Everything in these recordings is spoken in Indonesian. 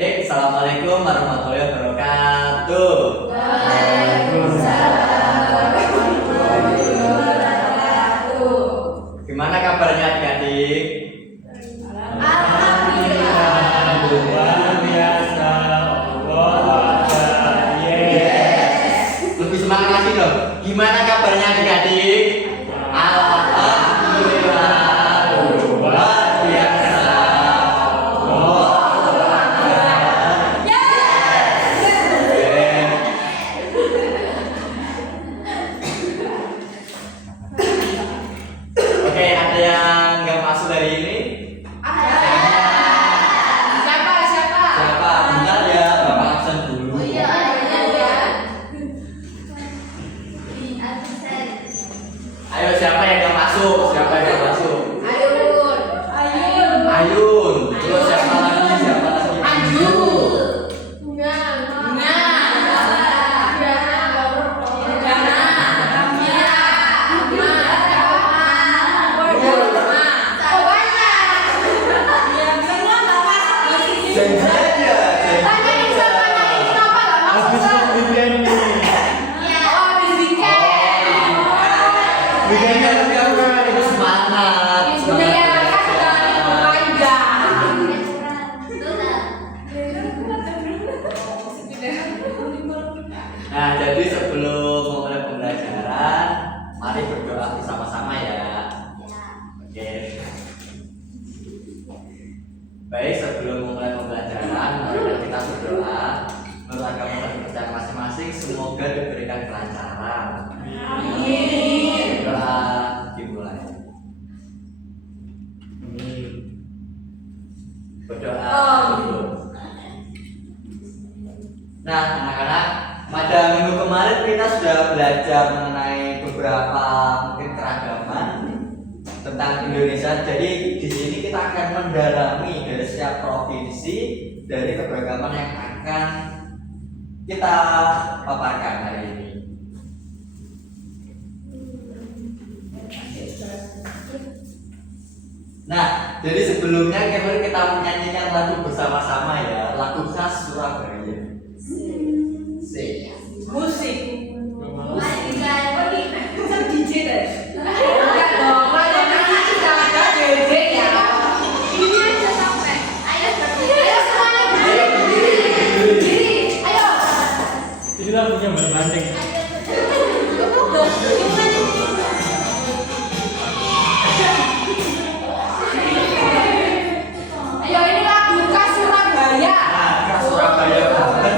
Assalamualaikum warahmatullahi wabarakatuh. Waalaikumsalam warahmatullahi wabarakatuh. Gimana kabarnya adik-adik? Alhamdulillah. Luar biasa. Yes. Lebih semangat lagi dong. Gimana kabarnya adik-adik? Alhamdulillah. Luar biasa. Oke, ada yang nggak masuk hari ini? Siapa? Bentar ya, Bapak absen dulu. Ayo, siapa yang nggak masuk? Siapa yang nggak masuk? Ayun. Terus siapa lagi? Siapa lagi? Jeng saja. Habis weekend nih. Weekendnya siapa? Itu semangat. Nah, jadi sebelum memulai pembelajaran, mari berdoa bersama-sama ya. Oke. Baik, sebelum memulai pembelajaran, mari kita berdoa. Menurut agama dan kepercayaan masing-masing, semoga diberikan kelancaran. Doa dimulai. Berdoa dulu. Nah, anak-anak, pada minggu kemarin kita sudah belajar mengenai beberapa mungkin keragaman tentang Indonesia. Jadi di sini kita akan mendalami dari setiap provinsi dari keberagaman yang akan kita paparkan hari ini. Nah, jadi sebelumnya kita menyanyikan lagu bersama-sama ya, lagu khas Surabaya. C. Musik. Jadi lagunya berbanding. Nah, khas Surabaya banget.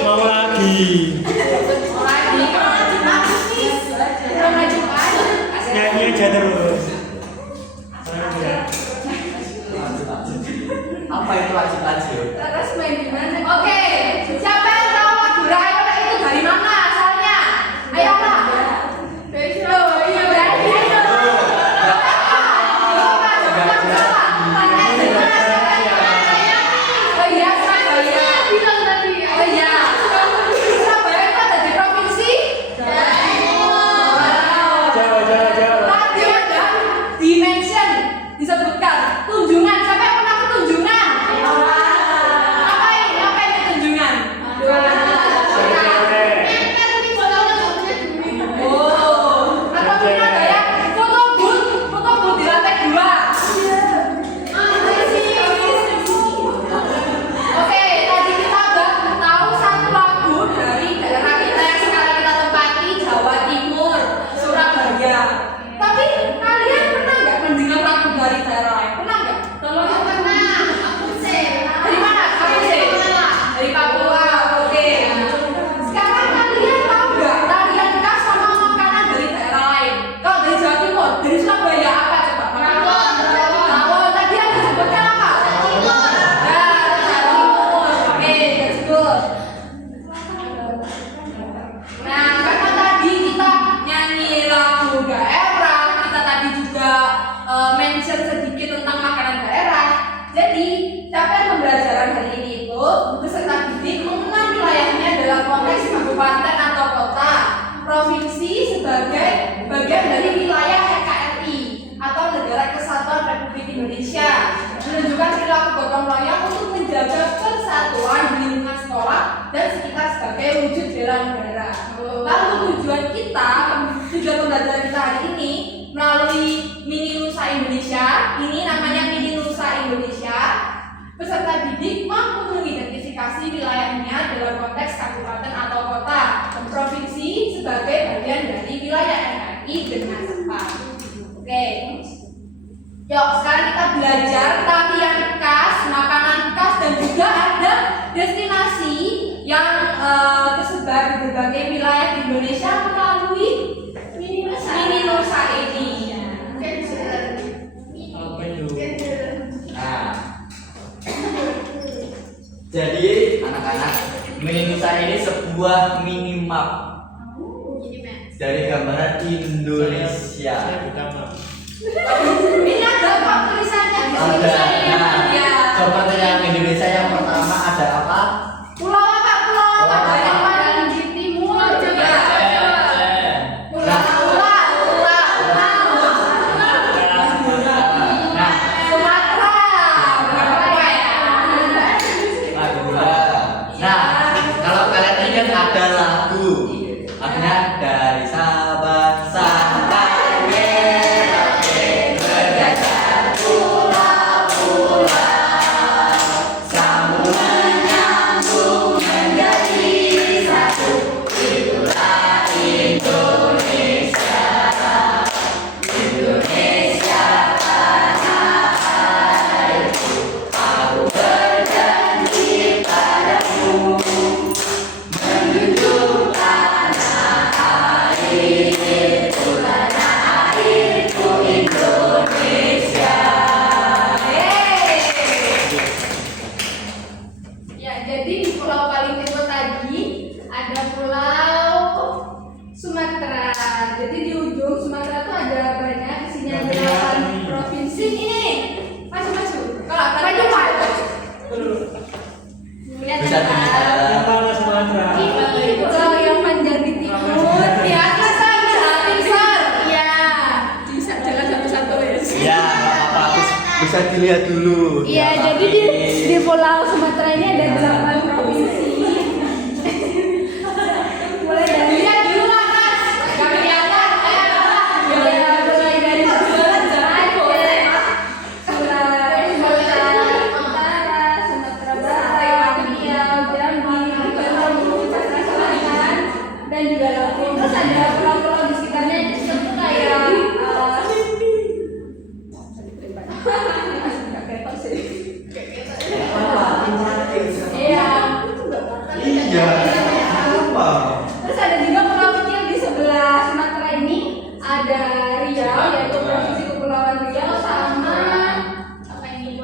Mau lagi. Nyanyi aja terus. Apa itu wajib lanjut? sebagai bagian dari wilayah NKRI atau Negara Kesatuan Republik Indonesia. Menunjukkan perilaku gotong royong untuk menjaga persatuan di lingkungan sekolah dan sekitar sebagai wujud bela negara. Lalu tujuan pembelajaran kita hari ini melalui Mini Nusa Indonesia, ini namanya Mini Nusa Indonesia. Peserta didik mampu mengidentifikasi wilayahnya dalam konteks kabupaten atau kota, provinsi sebagai bagian dari wilayah NKRI dengan tepat. Oke. Yuk, sekarang kita belajar pakaian khas, makanan khas, dan juga ada destinasi yang tersebar di berbagai wilayah di Indonesia melalui Mini Nusa ini. Apa itu? Nah, jadi anak-anak, Mini Nusa ini sebuah minimap dari gambaran Indonesia. Saya bukan map. Ini ada kok tulisannya di sini. Ada. Nah, Ya. coba yang Indonesia yang pertama ada apa? Pulau apa? Pulau apa? Pulau apa? Yang paling di timur juga. Pulau. Nah, Sumatera. Berapa ya? Madura. Nah, kalau kalian ingat ada lagu, lagunya dari Sabang sampai Merauke berjajar pulau-pulau, sambung menyambung menjadi satu, itulah Indonesia. Indonesia tanah airku, aku berjanji padamu menjunjung tanah airku, Indonesia. Ya, jadi di pulau paling timur tadi ada pulau Sumatera. Jadi di ujung Sumatera itu ada banyak, isinya ada 8 provinsi. Ini maju. Kalau maju. Lihat Bisa dilihat. Yang mana Sumatera? Ini pulau yang panjang di timur. Ya, sana Timsar. Ya. Bisa jalan satu-satu ya. Ya, nggak apa-apa, bisa dilihat dulu. Iya, Nggak jadi apa-apa. di Pulau Sumatera ini ada 8 provinsi. Mulai dari lihat dulu lah, Mas. Gak kelihatan. Ya, mulai dari Sumatera Aceh, Sumatera Utara, Sumatera Barat, Riau, Jambi, Sumatera Selatan, dan juga Lampung. Terus ada pulau-pulau di sekitarnya itu kayak iya. Iya. Apa? Terus ada juga pulau kecil di sebelah Sumatera ini, ada Riau, yaitu provinsi Kepulauan Riau, sama apa ini?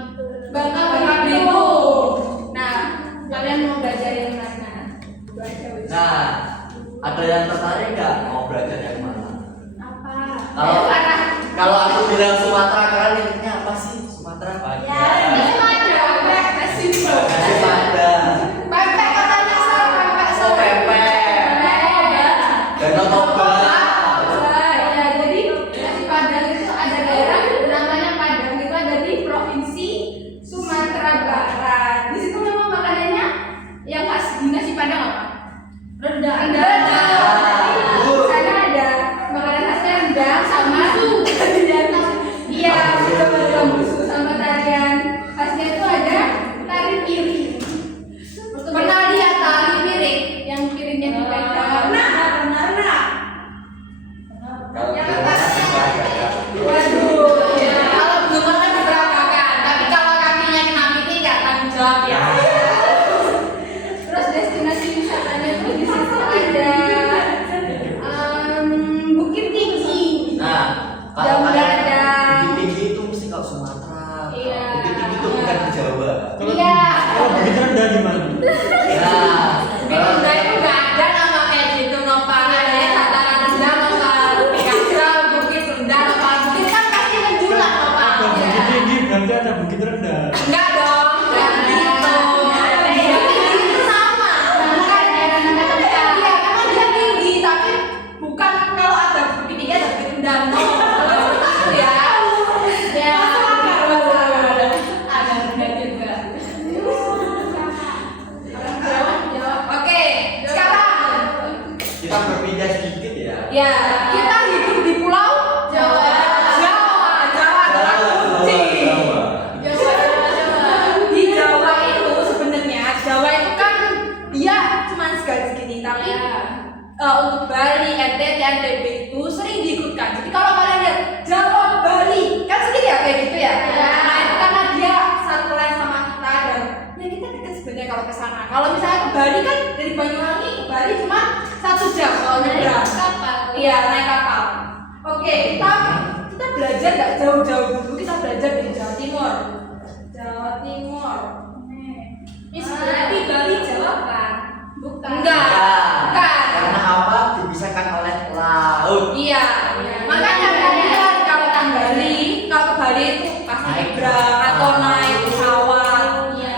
Bangka Belitung. Nah, kalian mau belajar yang mana? Nah, ada yang tertarik nggak mau belajar yang mana? Apa? Kalau Arah. kalau aku bilang Sumatera, kalian ingatnya apa sih? Sumatera Barat. Ini ada nasi Nasi Padang. pempek katanya pempek Oh, pempek. Danau Toba. Ya, jadi nasi Padang itu ada daerah namanya Padang, itu ada di provinsi Sumatera Barat. Di situ memang makanannya yang khas di nasi Padang apa? Rendang. Di sana ada makanan khasnya rendang sama iya, betul. Ya, kita hidup di pulau Jawa. Jawa adalah kunci. Di Jawa itu sebenarnya Jawa itu kan dia cuma segini, tapi untuk Bali, NTT, NTB itu sering diikutkan. Jadi kalau kalian lihat Jawa, Bali, kan sedikit ya kayak gitu ya. Nah itu karena dia satu line sama kita dan ya kita dekat sebenarnya kalau ke sana. Kalau misalnya ke Bali kan dari Banyuwangi ke Bali cuma 1 jam kalau nyebrang. Iya, naik kapal. Oke, kita belajar nggak jauh-jauh dulu, kita belajar di Jawa Timur. Jawa Timur. Ini berarti Bali Jawa kan? Bukan. Enggak. Bukan. Karena apa? Dipisahkan oleh laut. Iya. Makanya kalian kalau ke Bali itu pasti nyebrang atau naik pesawat.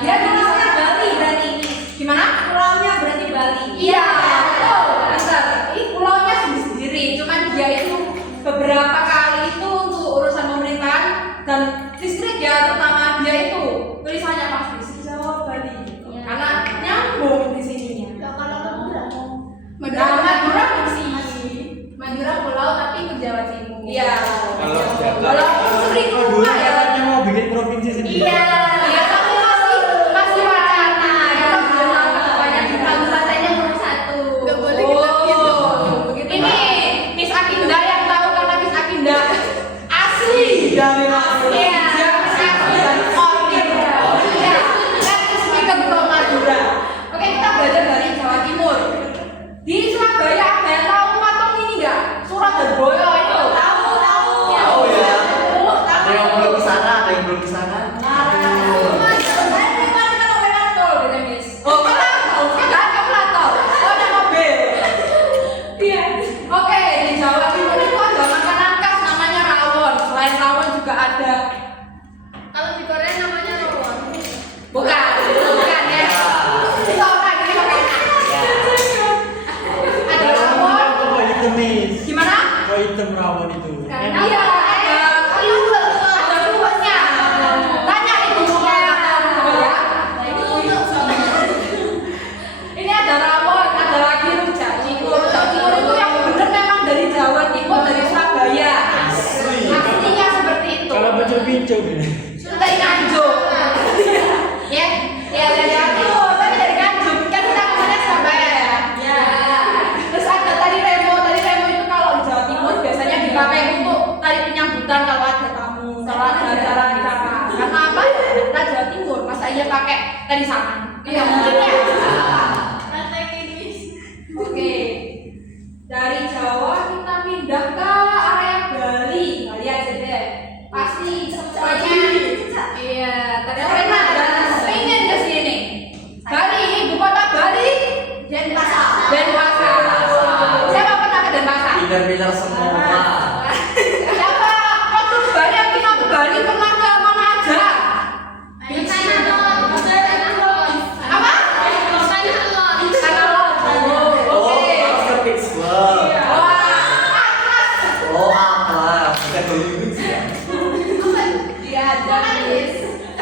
Dia dipisahkan Bali berarti. Gimana? Pulaunya berarti Bali. Iya, betul. Benar. Ini pulaunya sendiri, cuman dia itu beberapa kali itu untuk urusan pemerintahan dan listrik ya, terutama dia itu tulisannya pasti Jawa Bali. Karena nyambung di sininya. Madura Madura pulau tapi ke Jawa Timur. Iya. Kalau sering lupa dulu ya. katanya mau bikin provinsi sendiri. Iya, tapi masih wacana. Kita belum tahu banyak kita katanya nomor 1. Nggak boleh kita gitu. Begitu. Ini Miss Akinda yang tahu karena Miss Akinda asli dari Madura. Iya, Miss asli dari Orkin. Iya, kan speaker from Madura. Oke, kita belajar dari Jawa Timur. Di Surabaya ada yang tahu patung ini nggak? Surabaya itu. Tahu. Tahu ya. Ada yang belum ke sana, ada yang belum ke sana. Oke, di Jawa Timur itu ada makanan khas namanya rawon. Selain rawon juga ada. Kalau di Korea namanya rawon. Bukan ya. Itu orang ini makanan. Ada rawon. Kok hitam nih? Gimana? Kok hitam rawon itu? Karena Iya, ada buahnya. Tanya ibunya yang tahu ya. Ini ada rawon, ada lagi rujak cingur. Rujak cingur itu yang benar memang dari Jawa Timur, dari Surabaya. Aslinya seperti itu. Kalau bocor-bicor nih. Dari Nganjuk. Ya dari Nganjuk, tapi dari Nganjuk. Kan kita ngomongnya Surabaya ya. Ya. Terus ada tadi Remo itu kalau di Jawa Timur biasanya dipakai untuk tari penyambutan kalau ada tamu, kalau ada acara-acara. Karena apa? Kita Jawa Timur, masa iya pakai tari saman? Iya mungkin ya. Oke, dari Jawa kita pindah ke area Bali. Bali aja deh. Pasti semuanya. Iya, tadi pernah pengen ke sini. Bali, ibu kota Bali. Denpasar. Siapa pernah ke Denpasar? Pindah-pindah semua. Siapa? Waktu Bali yang kita ke Bali pernah ke mana aja? Apa? Tanah Lot. Oh, Oke. harus ke Pittsburgh. Wah, Atlas. Oh, apa? Bukan Hollywood sih ya.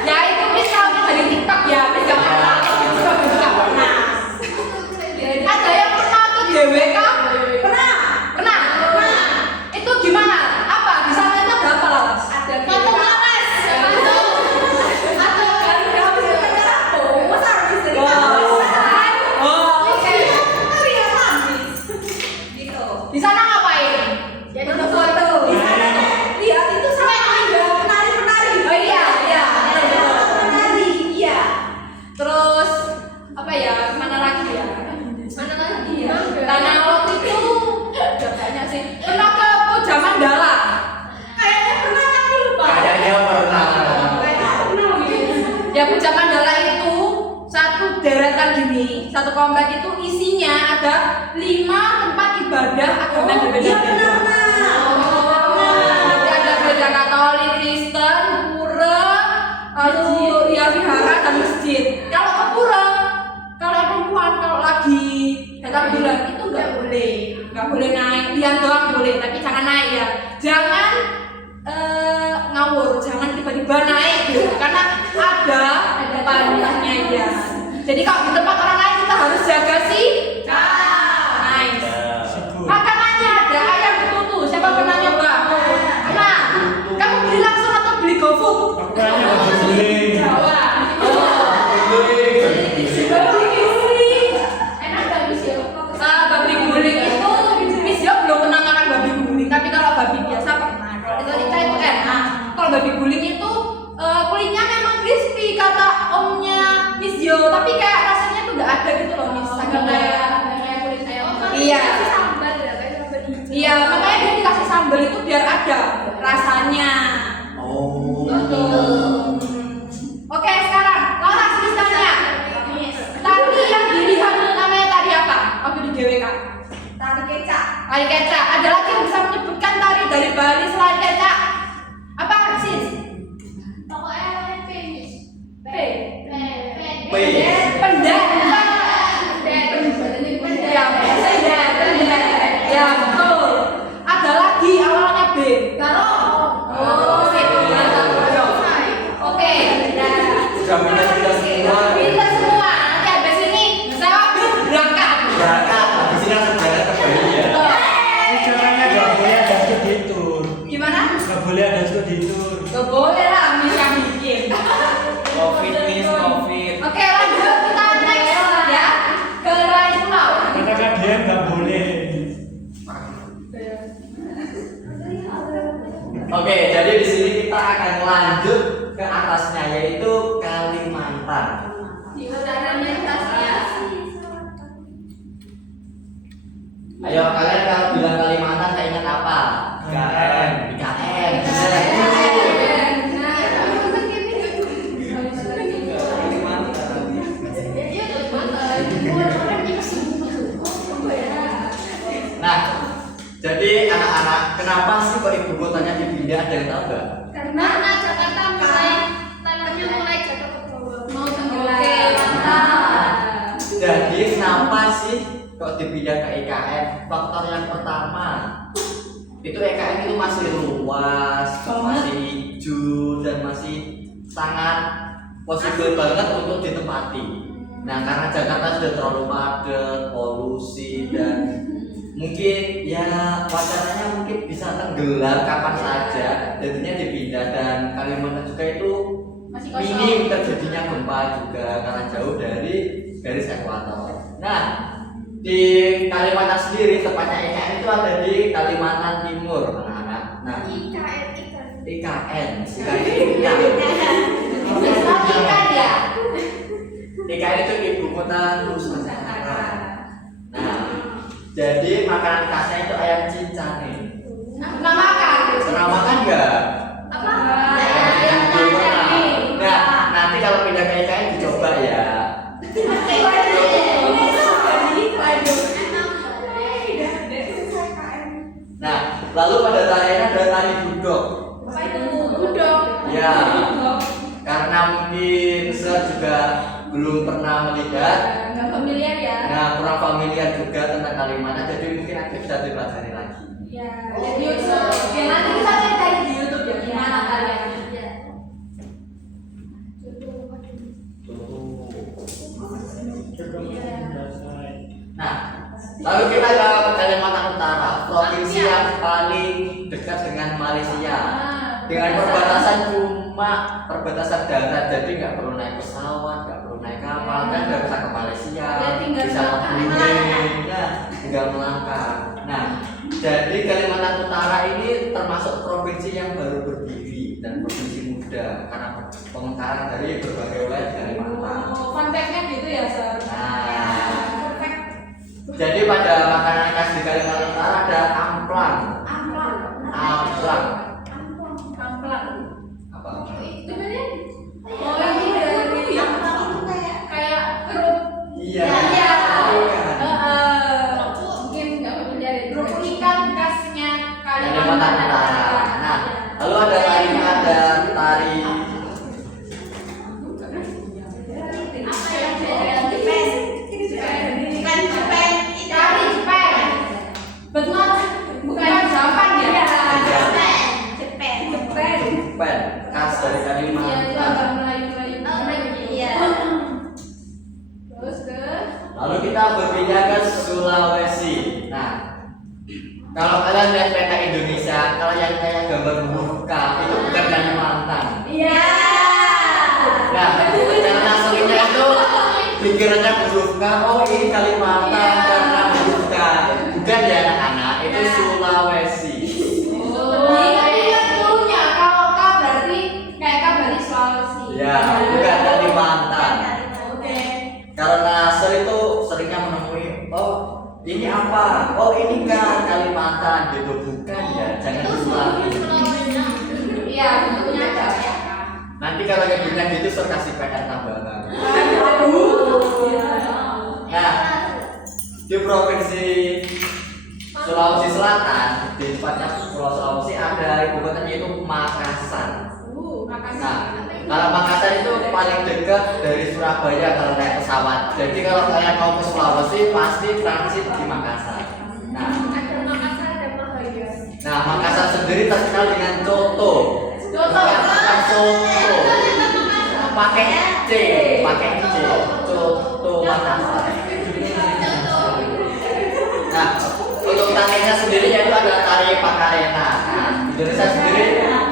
Ya itu Miss kalau dari TikTok ya, Miss gak pernah. Miss gak pernah. Ada yang pernah tuh GWK? Pernah. Itu gimana? Apa? Di sana itu ada apa Laras? Ada patung lawas. Ada kali habis ketemu. Masa habis dari Oh, oke. gitu. Di sana ngapain? Jadi Foto-foto. Di sana lihat itu sampai ada penari-penari. Oh iya. Penari, iya. Terus apa ya? Mana lagi ya? Mana lagi ya? Tanah Lot itu udah banyak sih. Pernah ke Puja Mandala? Kayaknya pernah tapi lupa. Kayaknya pernah. Ya Puja Mandala itu satu deretan gini, satu komplek itu isinya ada 5 tempat ibadah agama yang berbeda-beda. Jadi ada gereja Katolik, Kristen, pura, lalu ya vihara dan masjid. Kalau ke pura, kalau perempuan kalau lagi datang bulan itu nggak boleh naik. Lihat doang boleh, tapi jangan naik ya. Jangan ngawur, jangan tiba-tiba naik gitu. Karena ada panahnya ya. Jadi kalau di tempat orang lain kita harus jaga sih. Nice. Makanannya ada Iya. Kasih sambal ya, kayak sambal hijau. Iya, makanya dia dikasih sambal itu biar ada rasanya. Oh. Betul. Oke, sekarang Laura sistemnya. Tadi yang dilihat namanya tadi apa? Waktu di GWK. Tari kecap. Tari kecak. Ada lagi yang bisa menyebutkan tari dari Bali selain kecak? Apa Sis? Pokoknya penis. P. P. Pendek. Ya betul. Ada lagi awalnya B. Karo. Oh, sip. Oke. Sudah pindah semua. Pinter semua. Nanti habis ini saya habis berangkat. Berangkat. Habis ini langsung berangkat ke Bali ya. Ini caranya nggak boleh ada studi tour. Gimana? Nggak boleh ada studi tour. Gak boleh lah, Miss yang bikin. Covid miss Covid. Oke, lanjut kita next ya ke lain pulau. Katakan dia nggak boleh. Oke, jadi di sini kita akan lanjut ke atasnya yaitu Kalimantan. Di udaranya tasnya. Ayo kalian kalau bilang Kalimantan tak ingat apa? IKN, IKN. Nah, jadi anak-anak, kenapa sih kok ibu kotanya dipindah? Ada yang tahu nggak? Karena Jakarta mulai tanahnya mulai jatuh ke bawah. Mau tenggelam. Oke, mantap. Jadi kenapa sih kok dipindah ke IKN? Faktor yang pertama itu IKN itu masih luas, masih hijau dan masih sangat possible banget untuk ditempati. Nah karena Jakarta sudah terlalu padat, polusi dan mungkin ya wacananya mungkin bisa tenggelam kapan saja, jadinya dipindah. Dan Kalimantan juga itu Masih kosong. minim terjadinya gempa juga karena jauh dari garis ekuator. Nah di Kalimantan sendiri tepatnya IKN itu ada di Kalimantan Timur, anak-anak. Nah IKN bukan IKN. Ikan ya. IKN itu ibu kota Nusantara. Nah jadi makanan khasnya itu ayam cincang nih. Pernah makan? Pernah makan nggak? Apa? Ayam Belum cincang pernah. nih. Nah nanti kalau pindah ke IKN dicoba ya. Nah lalu pada tariannya ada tari budok. Apa itu? Budok. Ya, karena mungkin saya juga belum pernah melihat. Nggak familiar ya? Nah, kurang familiar juga tentang Kalimantan, jadi mungkin aku bisa dipelajari lagi. Ya, di YouTube. Ya nanti kita cari di YouTube ya gimana tariannya. Nah, lalu kita ke Kalimantan Utara, provinsi yang paling dekat dengan Malaysia. Dengan perbatasan cuma perbatasan darat, jadi nggak perlu naik pesawat, nggak perlu naik kapal, kan nggak bisa ke Malaysia, Ya, tinggal bisa ke melangkah. Brunei, nah, tinggal melangkah. Nah, jadi Kalimantan Utara ini termasuk provinsi yang baru berdiri dan provinsi muda karena pemekaran dari berbagai wilayah di Kalimantan. Oh, fun fact-nya gitu ya, Sir. Nah, Perfect. jadi pada makanan khas di Kalimantan Utara ada amplang. Amplang. Amplang. Amplang. Apa? Itu bener? Oh, ini dari kayak kerupuk. Iya. Iya. Bukan. Mungkin nggak familiar ya. Kerupuk ikan khasnya Kalimantan Utara. Nah, lalu ada tarinya, ada tari Tari Jepang. Betul. Bukan Japan ya? Jepang, khas dari Iya, itu Kalimantan. agak Melayu-Melayu. Terus ke Lalu kita berpindah ke Sulawesi. Nah, kalau kalian lihat peta Indonesia, kalau yang kayak gambar huruf K itu bukan Kalimantan. Iya. Nah, karena seringnya itu pikirannya huruf K, oh ini Kalimantan Iya. karena huruf K. Bukan ya anak-anak, itu Iya. Sulawesi. Ingat dulunya kalau K berarti kayak K berarti Sulawesi. Ya, bukan Kalimantan. Oke. Karena itu seringnya menemui, oh ini apa? Oh ini kan Kalimantan gitu, bukan ya? Jangan diulangi. Iya, bentuknya ada ya. Nanti kalau nyebutnya gitu saya kasih PR tambahan. Nah, di provinsi Sulawesi Selatan, di tempatnya Pulau Sulawesi ada ibu kotanya itu Makassar. Nah, kalau Makassar itu paling dekat dari Surabaya kalau naik pesawat. Jadi kalau kalian mau ke Sulawesi pasti transit di Makassar. Nah, Makassar sendiri terkenal dengan coto. Bukan soto. Pakai C, coto Makassar. Nah, untuk tariannya sendiri yaitu ada tari Pakarena. Nah, di Indonesia sendiri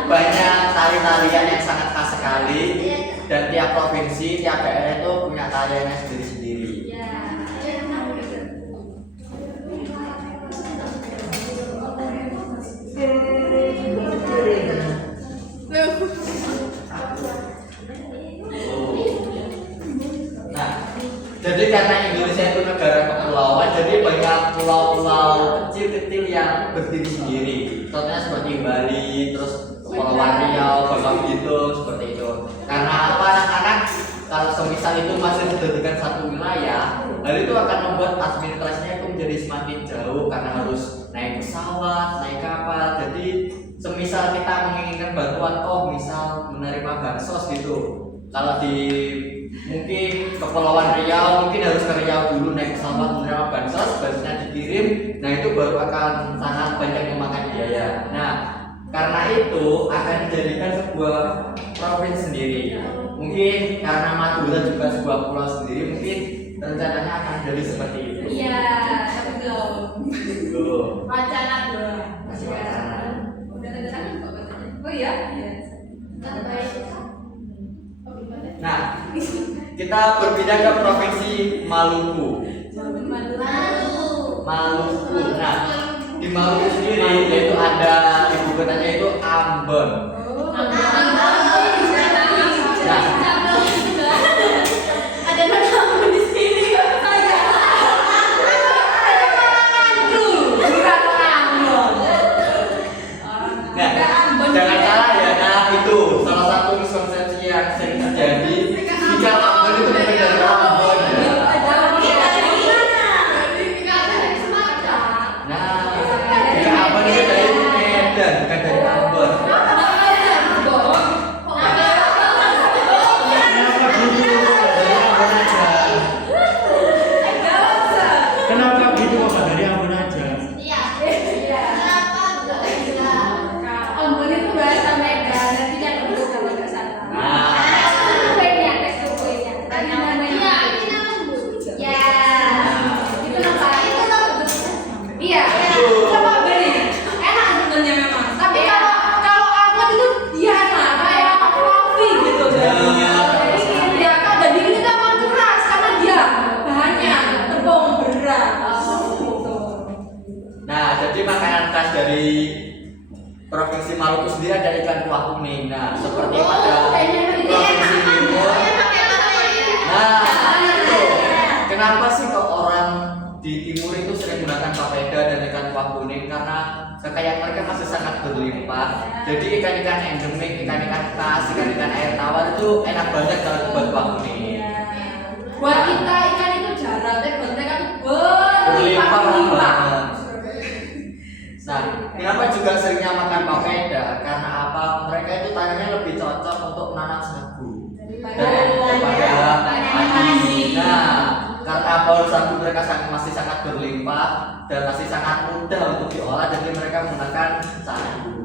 banyak tari-tarian yang sangat khas sekali dan tiap provinsi, tiap daerah itu punya tariannya sendiri-sendiri. Nah, jadi karena Indonesia itu negara kepulauan, jadi banyak pulau-pulau kecil-kecil yang berdiri sendiri. Contohnya seperti Bali, terus Kepulauan Riau, Bangka Belitung, seperti itu. Karena apa anak-anak? Kalau semisal itu masih dijadikan satu wilayah, hal itu akan membuat administrasinya itu menjadi semakin jauh karena harus naik pesawat, naik kapal. Jadi semisal kita menginginkan bantuan, misal menerima bansos gitu. Kalau di mungkin Kepulauan Riau mungkin harus ke Riau dulu naik pesawat menerima bansos, bansosnya dikirim. Nah itu baru akan sangat banyak memakan biaya. Nah karena itu akan dijadikan sebuah provinsi sendiri. Mungkin karena Madura juga sebuah pulau sendiri, mungkin rencananya akan jadi seperti itu. Iya, tapi belum. Tuh. Wacana belum. Masih wacana. Udah rencananya kok katanya. Oh iya. Nah, kita berpindah ke provinsi Maluku. Maluku. Nah, di Maluku sendiri yaitu ada ibu kotanya itu Ambon. Nah, Ada nama di sini. nah, jangan salah ya. Nah, itu salah satu miskonsepsi yang sering terjadi. Jika Ambon itu bukan dari Ambon. Ya. Nah, jika Ambon itu dari Medan, bukan dari Ambon. Kenapa gitu kok nggak dari Ambon aja? Ambon itu bahasa Medan, nanti jangan dulu kalau nggak salah. Nah, Kuenya, tes kuenya. Tadi namanya. Itu apa? Iya. Coba beli. Enak sebenarnya memang. Tapi kalau Ambon itu dia kayak coffee gitu jadinya. Jadi dia kan jadi ini kan memang keras karena dia bahannya tepung beras. Gitu. nah, jadi makanan khas dari Provinsi Maluku sendiri ada ikan kuah kuning. Nah, seperti pada Provinsi Timur. Nah, itu. Kenapa sih kok orang di timur itu sering menggunakan papeda dan ikan kuah kuning? Karena kekayaan mereka masih sangat berlimpah. Jadi ikan-ikan endemik, ikan-ikan khas, ikan-ikan air tawar itu enak banget kalau buat kuah kuning. Buat kita ikan itu jarang, tapi buat mereka tuh Berlimpah berlimpah. banget. Nah, kenapa juga seringnya makan papeda? Karena apa? Mereka itu tanahnya lebih cocok untuk menanam sagu daripada padi. Nah, karena pohon sagu mereka masih sangat berlimpah dan masih sangat mudah untuk diolah, jadi mereka menggunakan sagu.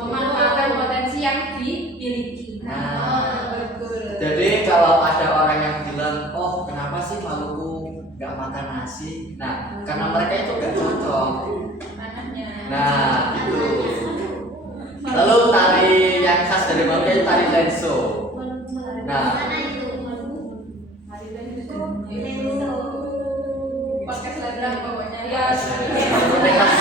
Memanfaatkan potensi yang dimiliki. Nah, betul. jadi kalau ada orang yang bilang, kenapa sih Maluku nggak makan nasi? Nah, karena mereka itu nggak cocok. Nah, itu. Lalu tari yang khas dari Maluku itu tari lenso. Nah, Podcast ladang pokoknya ya. mereka-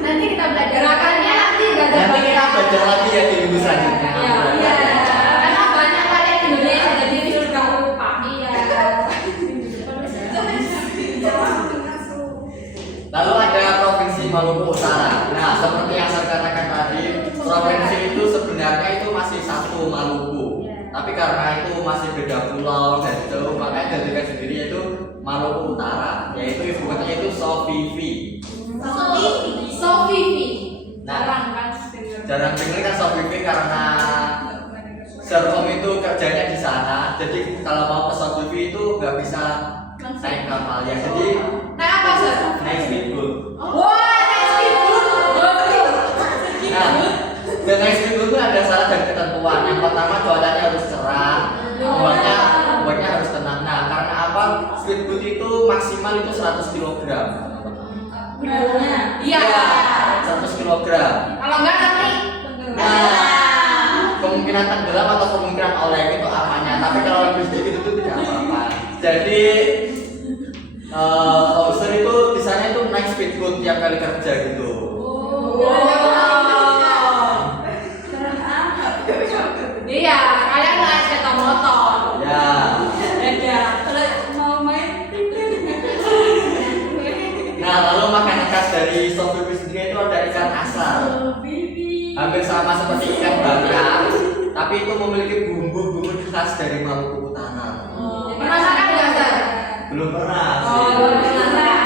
Nanti kita belajar gerakannya nanti belajar nanti kita belajar lagi ya di minggu selanjutnya. Iya. Karena banyak kalian di Indonesia jadi sudah lupa. Iya. Maluku Utara. Nah, seperti yang saya katakan tadi, provinsi itu sebenarnya itu masih satu Maluku. Tapi karena itu masih beda pulau dan itu makanya jadikan sendiri yaitu Maluku Utara, yaitu ibu kotanya itu Sovivi. Sovivi. Nah, Jarang kan dengar. jarang dengar kan Sovivi karena Serkom itu kerjanya di sana. Jadi kalau mau ke Sovivi itu nggak bisa naik kapal ya. Jadi Naik apa sih? naik speedboat. Wah, naik speedboat. Nah, dan naik speedboat itu ada syarat dan ketentuan. Yang pertama cuacanya harus cerah, ombaknya harus tenang. Nah, karena apa? Speedboat itu maksimal itu 100 kg. Iya. 100 kg. Kalau enggak nanti Nah, kemungkinan tenggelam atau kemungkinan oleng itu amannya. Tapi kalau lebih sedikit itu tidak apa-apa. Jadi Oxer itu di sana itu naik speedboat tiap kali kerja gitu. Iya, kalian naik sepeda motor. Ya. Beda. Kalau mau main Nah, lalu makanan khas dari Sovivi sendiri itu ada ikan asal. Hampir sama seperti ikan bakar, tapi itu memiliki bumbu-bumbu khas dari Maluku Utara. Masakan enggak, Sar? Belum pernah sih. Oh, belum pernah.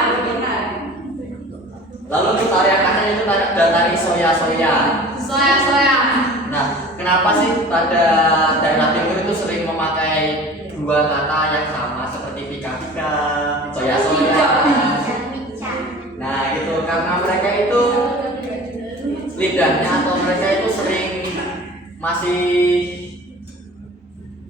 Lalu untuk tarian khasnya itu dari soya-soya. Soya. Nah, kenapa sih pada daerah timur itu sering memakai dua kata yang sama seperti pika-pika, soya-soya? Nah, itu karena mereka itu lidahnya atau mereka itu sering masih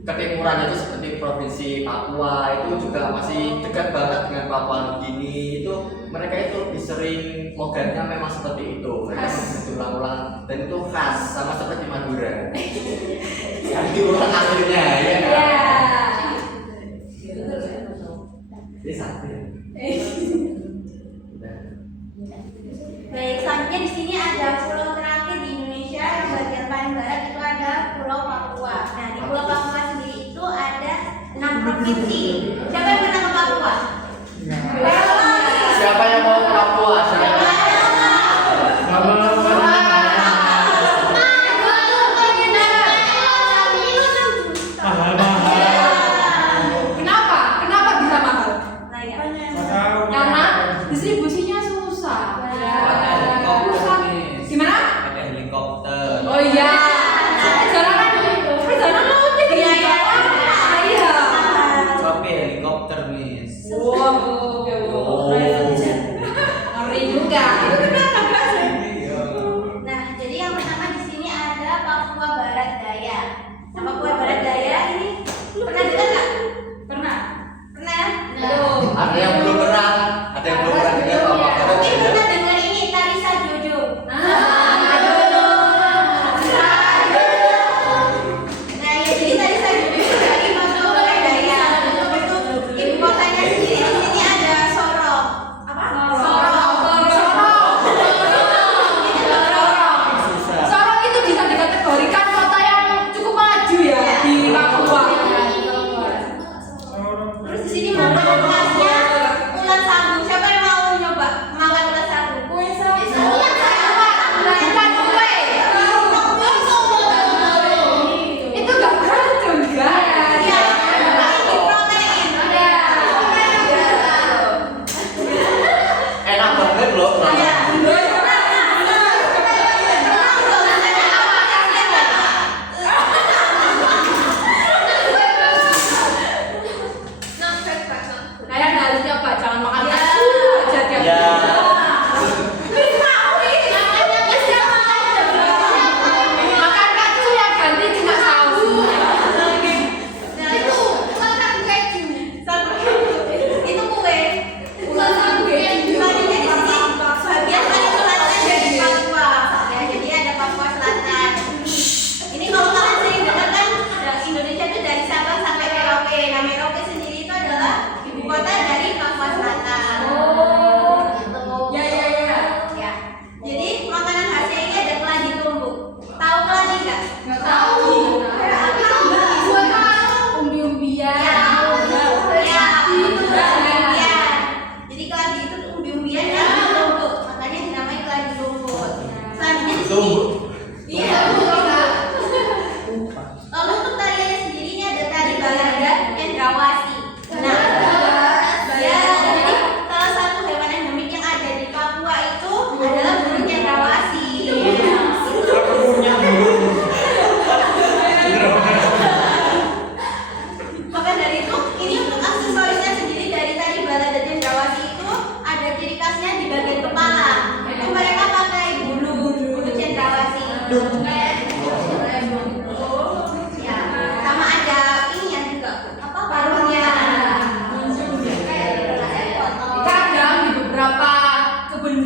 ketimuran itu seperti provinsi Papua itu juga masih dekat banget dengan Papua Nugini. Itu mereka itu lebih sering logatnya memang seperti itu. Mereka berulang-ulang dan itu khas sama seperti Madura. Yang diulang akhirnya ya kan? Ini satu ya. Baik, selanjutnya di sini ada pulau terakhir di Indonesia yang bagian paling barat itu ada Pulau Papua. Nah, di Pulau Papua sendiri itu ada 6 provinsi. Siapa yang pernah ke Papua? Siapa yang mau ke Papua? Kenapa? Kenapa bisa mahal? Nah, ya. Karena distribusinya susah. Pakai helikopter nih. Gimana? Pakai helikopter. Oh iya. Perjalanan lautnya di Iya. Iya. Pakai helikopter nih. Wow. Ngeri juga. Itu kenapa guys? Nah, jadi yang pertama di sini ada Papua Barat Daya. Nah, Papua Barat Daya ini pernah dengar nggak? Pernah. Pernah? Aduh. Ada yang belum pernah dengar Papua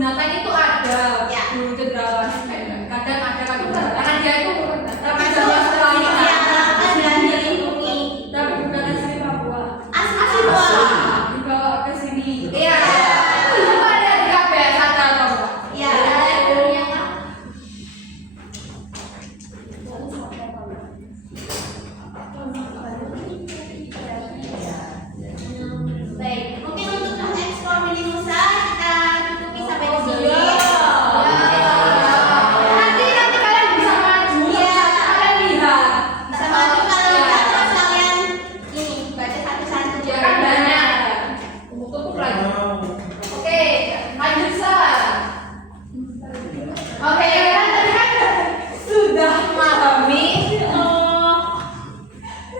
Kalimantan itu ada Ya. Gunung Cendrawasih, kadang ada karena dia itu termasuk Itu Australia. diamankan dan dilindungi. Tapi bukan asli Papua. Asli Papua. Dibawa ke sini. Iya. Itu ada di KBS ada atau enggak? Iya, ada dunia Kak. Baik, mungkin untuk mengeksplor Bumi Nusa kita cukupi sampai di sini. Nanti kalian bisa maju. Iya. Kalian lihat. Bisa maju kalau enggak terus kalian ini baca satu-satu. Ya kan banyak. Tutup lagi. Oke, lanjut Sar. Oke, kan tadi kan sudah memahami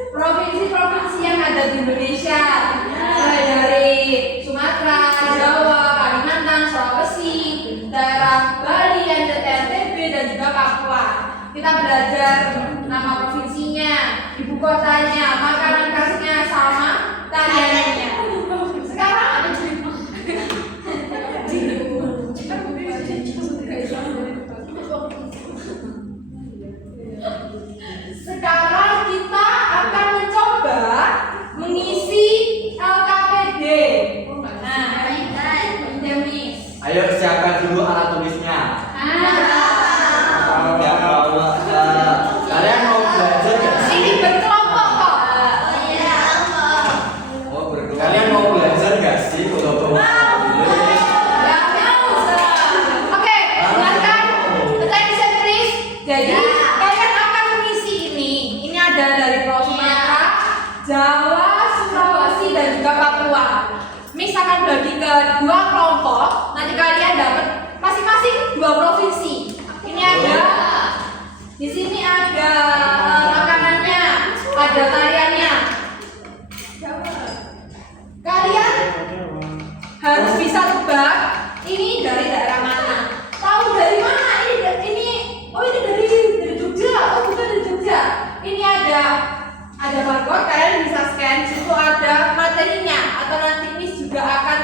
provinsi-provinsi yang ada di Indonesia, mulai dari Sumatera, Jawa, Kalimantan, Sulawesi, daerah Bali, NTB, dan juga Papua. Kita belajar nama provinsinya, ibu kotanya, makanan khasnya, sama tariannya. Sekarang Sekarang kita akan mencoba mengisi LKPD. Nah, Demis. Ayo siapkan dulu alat tulisnya. Ah, Ya, bawa. Kalian mau belajar nggak sih? ini berkelompok kok. Oh iya, apa? Oh, berdua. Kalian mau belajar nggak sih kalau bawa alat tulis? Ya, mau. Oke, dengarkan. Attention please. Jadi kalian akan mengisi ini. Ini ada dari Pulau Sumatera, Jawa, Sulawesi, dan juga Papua. Miss akan bagi ke dua kelompok. Nanti kalian dapat masing-masing dua provinsi. Ini ada, di sini ada makanannya, ada tariannya. Kalian harus bisa tebak ini dari daerah mana. Tahu dari mana? Ini oh ini dari Jogja. Oh bukan dari Jogja. Ini ada barcode, kalian bisa scan. Situ ada materinya atau nanti Miss juga akan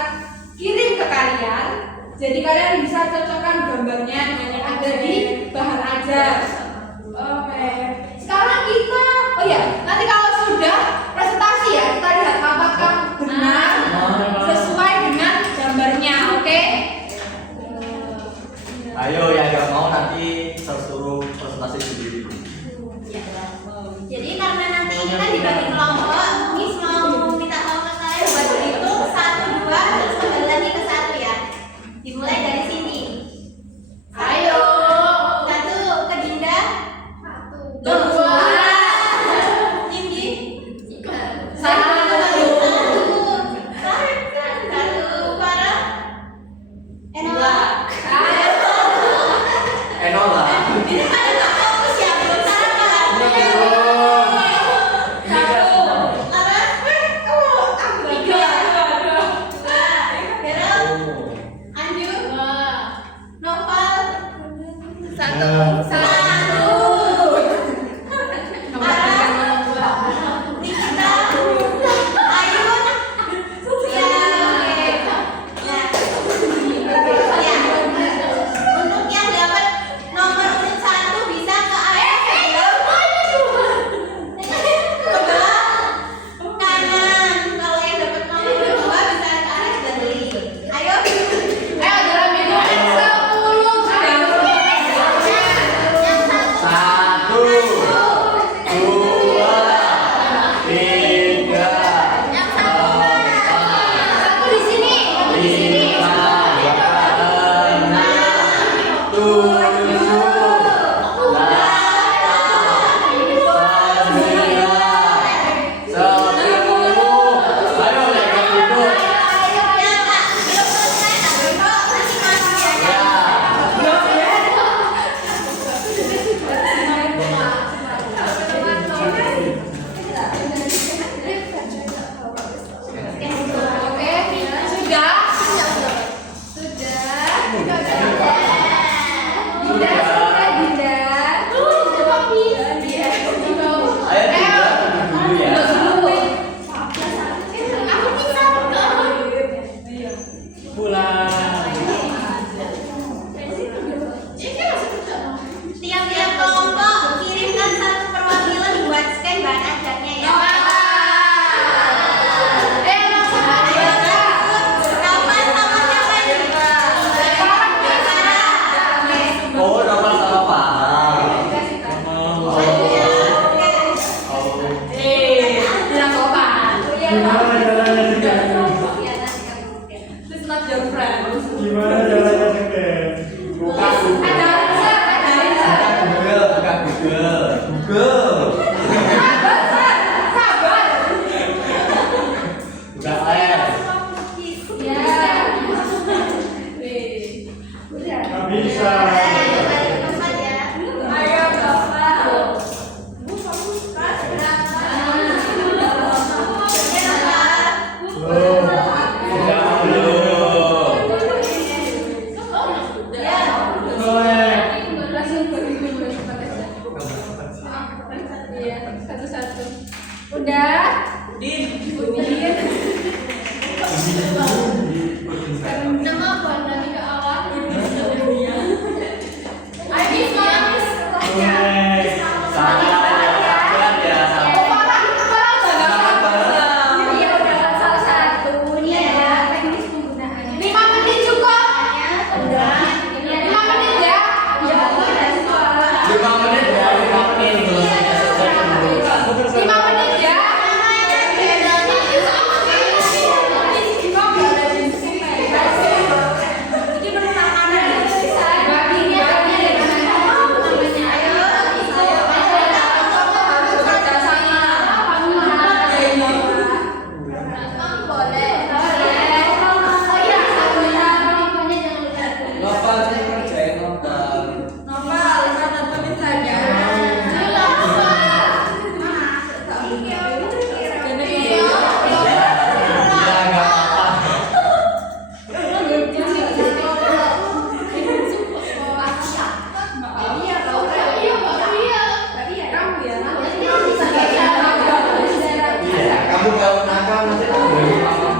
kirim ke kalian. Jadi kalian bisa cocokkan gambarnya dengan yang ada di bahan ajar. Oke. Sekarang kita, oh ya, nanti kalau sudah presentasi ya, kita lihat apakah benar sesuai dengan gambarnya, oke? Ayo yang nggak mau nanti saya suruh presentasi sendiri. Jadi karena nanti kita dibagi kelompok, Miss mau minta tolong ke kalian buat berhitung 1, 2, terus kembali lagi ke 1 ya. Dimulai dari sini. Ayo. 1 ke Dinda. 2. Cindy. 1. 1. Farah. Enola. Enola. Ini pada nggak fokus ya, belum sarapan. Laras. Aku 3. Daryl. Anju. Noval. 1. Nikita. Ayun. Ya. Ya. Untuk yang dapat nomor urut 1 bisa ke area sebelah kanan. Kalau yang dapat nomor urut 2 bisa ke arah sebelah kiri. Ayo. Ayo dalam hitungan 10 sudah. Yang friends. Gimana caranya ngedance? Buka Ada answer, ada answer. Google, buka Google. Google. Sabar. Buka les. Ya. Nggak bisa. Ayo Bapak. Belum. Udah belum. Boleh. Iya, satu-satu. Udah. Udin. Nama apa dari ke awal? Ayo Bisma. Boleh. Salah ya, salah. Iya, udah kan salah satu. Ini ada teknis penggunaannya. 5 menit cukup. 5 menit ya. Ya, udah sekolah. 5 menit ya, 5 menit selesainya selesai dikumpulkan. 5 menit ya. Ini bertangan. Baginya harus bekerja sama. Novel sih kerjain novel. Novel, satu menit saja. Ya nggak apa-apa. Iya, kamu kalau nakal nanti kamu beli mama.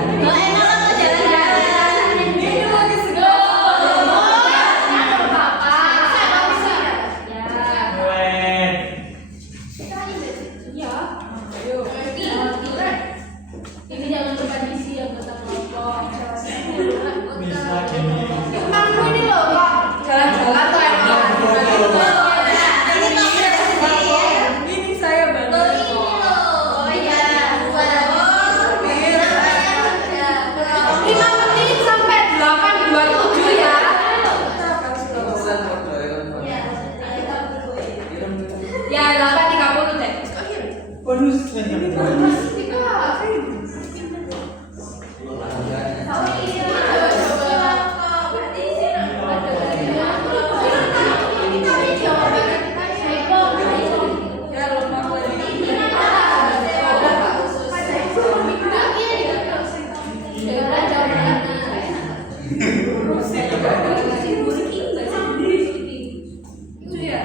Boleh. Ini jangan lupa diisi ya buat kelompok. Bisa gini. Emang ini loh Pak, jalan-jalan tuh emang. Ini saya bantu. 5 menit sampai 8.27 ya. Ya 8.30 deh. Bonus. Ya lomba lagi. Itu ya.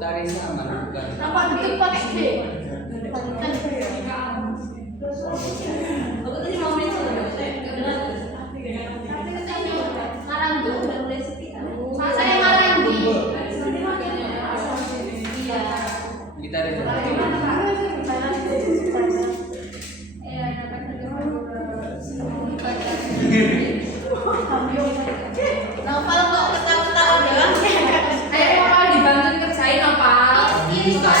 Tarik sama bukan. Saya Marandi. Kita itu. Novel kok ketawa-ketawa doang ya? Ayo Novel dibantu kerjain Novel. Bisa.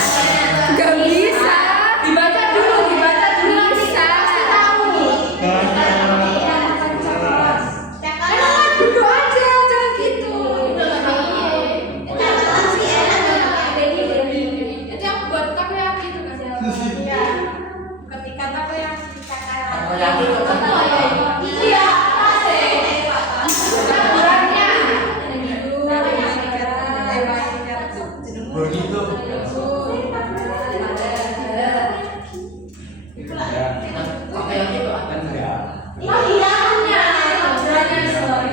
Gak bisa. Dibaca dulu bisa. Pasti tahu. Ayo duduk aja, jangan gitu. Itu yang buat takoyaki itu kan. Ketika takoyaki Takoyaki itu kan. Iya, asik. Campurannya. Bonito. Oke, itu akan enggak. Campurannya, sorry.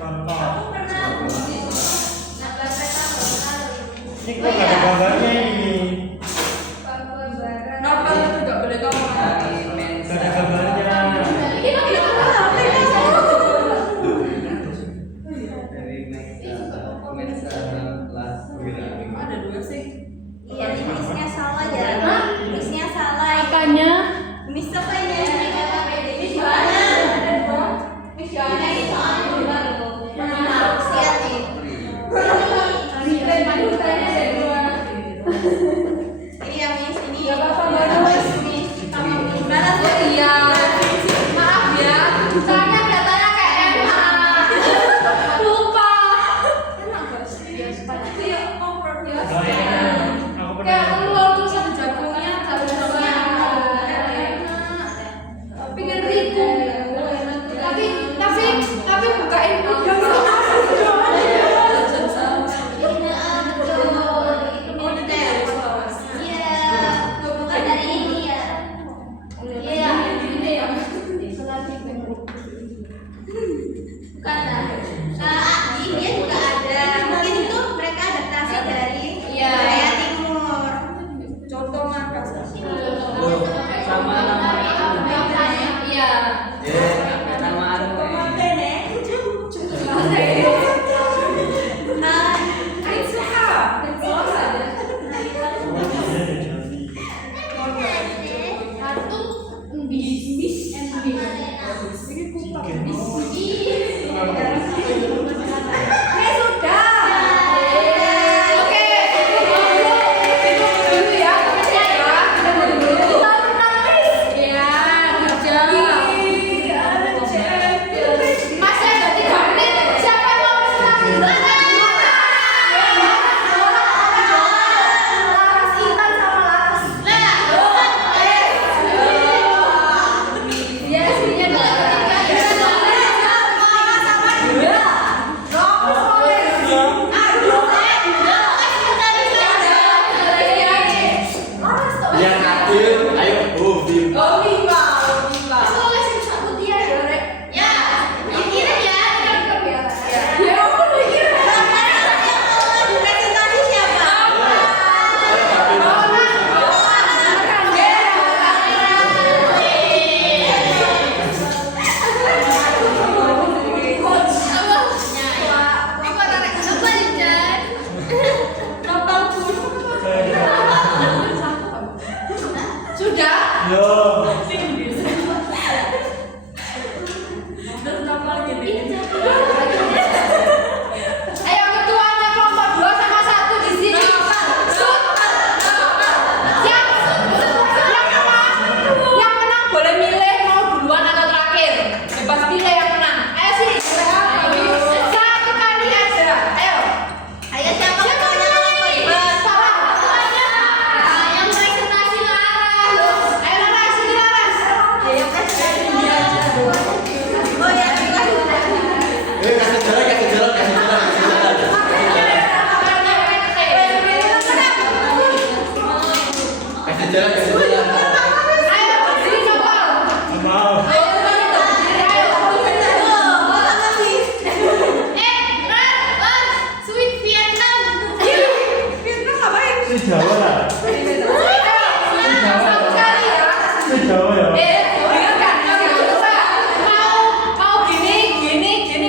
Contoh. Ini kok nggak ada gambarnya ini? Novel itu nggak boleh ngomong. Nggak ada gambarnya. Ini kan kita HP kan saya. Dari Mexa kelas Ada Nah, ini aku pernah. Kayak telur terus ada jagungnya, jagungnya pingin ribu. Tapi bukain udang sama Iya. nama anu yang adil, ayo bim. Sudah. Yo. Ayo ketuanya kelompok 2 sama 1 di sini. Sud. Yang menang boleh milih mau duluan atau terakhir. Bebas pilih yang menang. Ayo sih. Satu kali aja. Ayo. Siapa ketuanya kelompok dua? Yang presentasi Laras. Ayo Laras, sini Laras. Yang presentasi dia aja. Oh ya, Kasih jalan. Ayo, sini contoh. Mau. Sweet Vietnam. Si Jawa lah. Satu kali ya. Si Jawa ya. Dengarkan, mau gini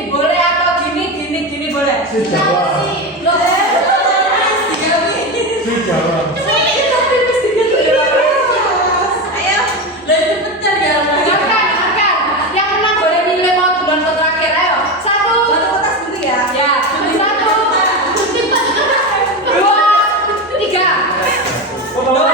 boleh atau gini boleh. Si Jawa. Si Jawa. Dengarkan. Yang menang boleh milih mau duluan atau terakhir. Ayo, 1. Ya, 1, 2, 3. Oh, mau.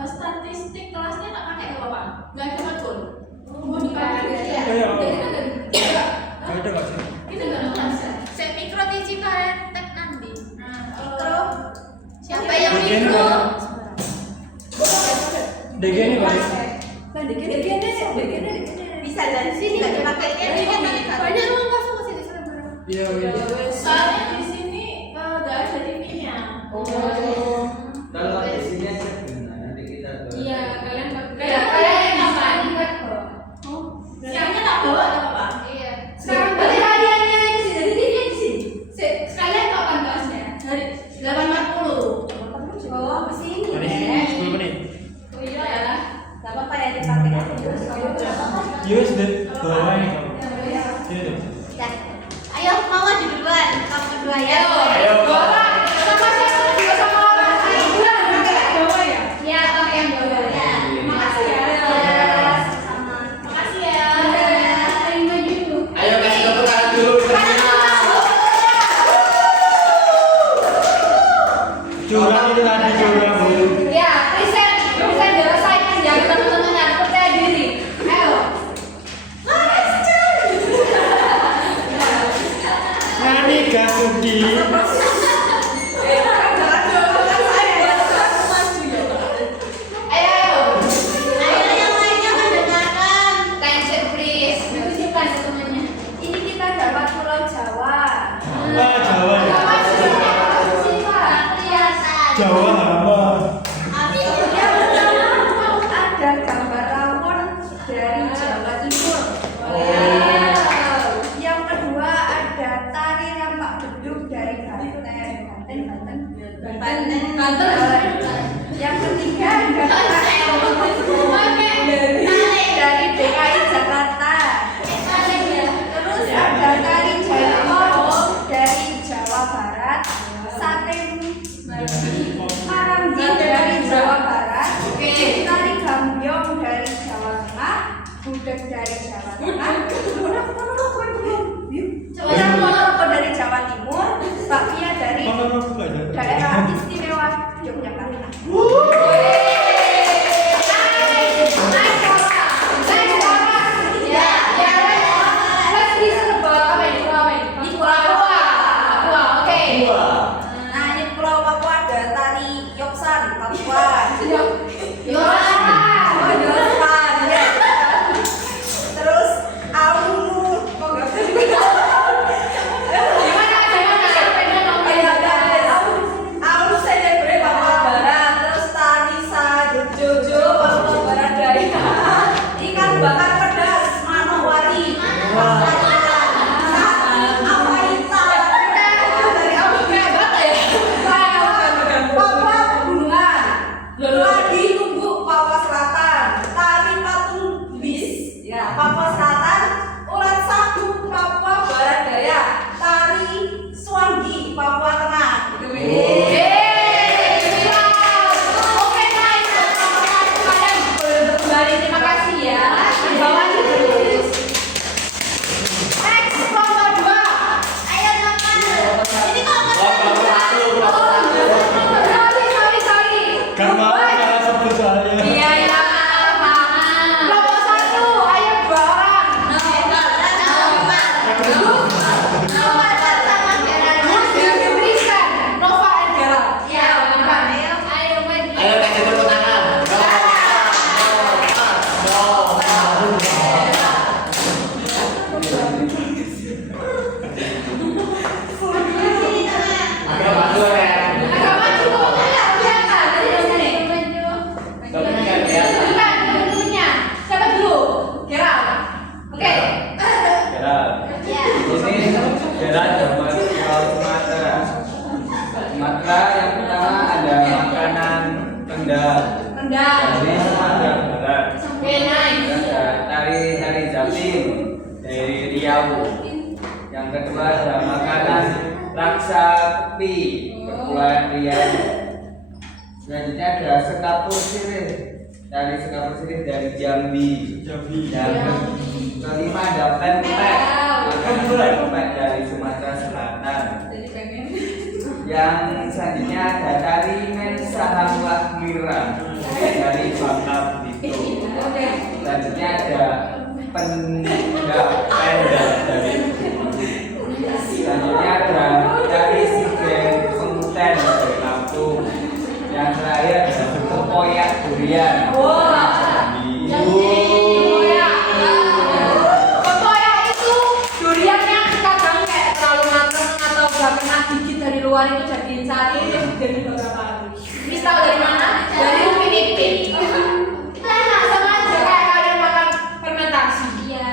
Statistik kelasnya tak pakai nggak apa-apa? Nggak ada matkul. Mau dipakai ya? Iya. Ada nggak sih? Itu nggak ada kelas. Saya mikro tiji kalian tek nanti. Siapa yang mikro? DG ini balik. Bisa dari sini nggak dipakai Banyak ruang kosong ke sini sana bareng. Iya, iya. Soalnya di sini nggak ada TV-nya. Kalau di sini aja benar, nanti kita Iya, kalian pakai. Kalian Yus deh, bawa ini. Iya. Ya. Ayo mau maju duluan. Kamu berdua ya. Ayo. Bawa. Sama siapa juga sama orang lain. Bawa ya. Ya, kamu yang bawa. Ya. Makasih ya. Sama. Makasih ya. Ayo maju. Ayo kasih tepuk tangan dulu. Curang itu tadi curang bu. Ya, present jangan saya jangan teman-teman percaya diri. Ayo. Nani Gasuki. Ayo. Ayo yang lainnya mendengarkan. Attention please. Ditunjukkan temannya. Ini kita dapat Pulau Jawa. Wah Jawa ya. Jawa apa? Yang pertama ada gambar rawon dari Jawa Timur. Yang kedua ada tari rampak beduk dari Banten. Yang ketiga ada dari DKI Jakarta. Terus ada tari Jaipong dari Jawa Barat. Sate Marangi dari Jawa Barat. Tari Gambyong dari Jawa Tengah. Gudeg dari Jawa Tengah. Ponorogo dari Jawa Timur. Bakpia dari daerah istimewa Yogyakarta. Nah, ini Pulau Papua ada tari Yoksan, Papua. Yoksan, ya. Terus Aulu Senebre Papua Barat. Terus tari Jojo Papua Barat dari ikan bakar pedas Manowari. Papua Pegunungan. Lagi Tumbuk Papua Selatan. Tari Patung Bis ya Papua Selatan. Ulat Sagu Papua Barat Daya. Tari Swangi Papua Tengah. Terima kasih ya. Bawa terus. Next kelompok 2. Ayo teman. Ini kok Sorry. Gak mau salah sebut soalnya. Iya ya. Kelompok 1, ayo 2 orang. Nova and Gerald. Ya, ayo. Ayo kasih tepuk tangan. Agak maju ya. Agak maju kok enggak kelihatan dari sini. Tapi nggak kelihatan. Bukan, dulunya. Siapa dulu? Gerald. Oke. Gerald. Ya. Ini Gerald dapat Pulau Sumatera. Sumatera yang pertama ada makanan rendang Rendang. dari Sumatera Barat. Oke, nice. Ada tari Jatim dari Riau. Yang kedua ada makanan laksa kepi Kepulauan Riau. Selanjutnya ada sekapur sirih dari Jambi. Yang kelima ada pempek dari Sumatera Selatan. Yang selanjutnya ada tari Mensahawah Mira dari Bangka Belitung. Selanjutnya ada pendak dari selanjutnya ada tari Sigeng Penguten dari Lampung. Yang terakhir ada kepoyak durian. Kepoyak itu durian yang kadang kayak terlalu matang atau gak pernah gigit dari luar itu jadiin sari terus jadi beberapa kali. Bisa tahu dari mana? Dari Upin Ipin. Itu enak sama aja kayak kalian makan fermentasi. Iya.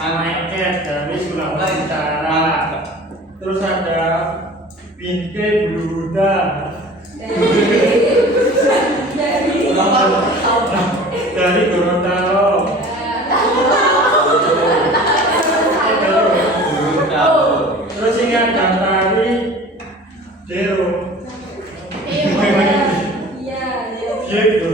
Mainket dari Sulawesi Utara. Terus ada Bingke Bluda dari Gorontalo. Terus ini ada tari Dero. Gitu.